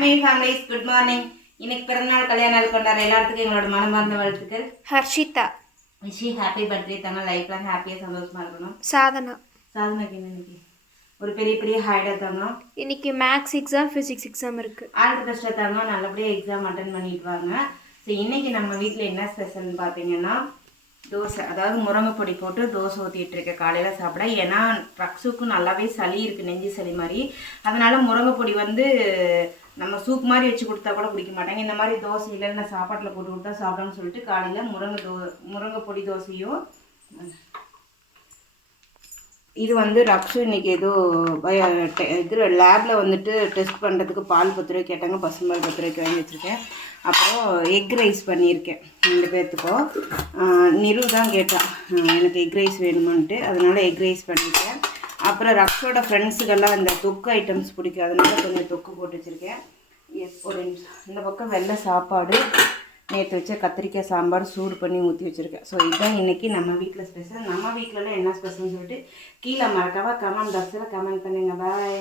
My families, good morning. இன்னைக்கு பிறந்தநாள் கல்யாண நாள் கொண்டாடுற எல்லாத்துக்கும் எங்களோட மனமார்ந்த வாழ்த்துக்கள். ஹர்ஷிதா விஷி ஹாப்பி பர்த்டே. தங்க லைஃப் லாங் ஹாப்பியாக சந்தோஷமா இருக்கணும். சாதனாக்கு இன்னைக்கு ஒரு பெரிய பெரிய ஹைடாக தாங்க. இன்னைக்கு மேக்ஸ் எக்ஸாம், ஃபிசிக்ஸ் எக்ஸாம் இருக்கு. ஆல் பெஸ்ட்டாக தாங்க, நல்லபடியாக எக்ஸாம் அட்டன் பண்ணிட்டு வாங்க. ஸோ இன்னைக்கு நம்ம வீட்டில் என்ன ஸ்பெஷல்னு பார்த்தீங்கன்னா தோசை, அதாவது முருங்கை பொடி போட்டு தோசை ஊற்றிட்டு இருக்கேன் காலையில் சாப்பிட. ஏன்னா ரக்ஸுக்கும் நல்லாவே சளி இருக்குது, நெஞ்சு சளி மாதிரி. அதனால முருங்கை பொடி வந்து நம்ம சூப் மாதிரி வச்சு கொடுத்தா கூட குடிக்க மாட்டாங்க. இந்த மாதிரி தோசை இல்லைன்னா சாப்பாட்டில் போட்டு கொடுத்தா சாப்பிடணும்னு சொல்லிட்டு காலையில் முருங்கை பொடி தோசையும். இது வந்து ரக்ஸு இன்றைக்கி ஏதோ இது லேபில் வந்துட்டு டெஸ்ட் பண்ணுறதுக்கு பால் 10 ரூபாய்க்கு கேட்டாங்க, பசும்பால் 10 ரூபாய்க்கு வாங்கி வச்சுருக்கேன். அப்புறம் எக் ரைஸ் பண்ணியிருக்கேன் 2 பேர்த்துக்கும். நிரு தான் கேட்டான் எனக்கு எக் ரைஸ் வேணுமான்ட்டு, அதனால் எக் ரைஸ் பண்ணியிருக்கேன். அப்புறம் ரக்ஸோட ஃப்ரெண்ட்ஸுக்கெல்லாம் இந்த தொக்கு ஐட்டம்ஸ் பிடிக்கும், அதனால் கொஞ்சம் தொக்கு போட்டு வச்சுருக்கேன். ஒரு இந்த பக்கம் வெள்ளை சாப்பாடு, நேற்று வச்ச கத்திரிக்காய் சாம்பார் சூடு பண்ணி ஊற்றி வச்சுருக்கேன். ஸோ இதுதான் இன்றைக்கி நம்ம வீட்டில் ஸ்பெஷல். நம்ம வீட்டிலலாம் என்ன ஸ்பெஷல்னு சொல்லிட்டு கீழே மறக்காம கமெண்ட் பாக்ஸில் கமெண்ட் பண்ணுங்கள். பாய்.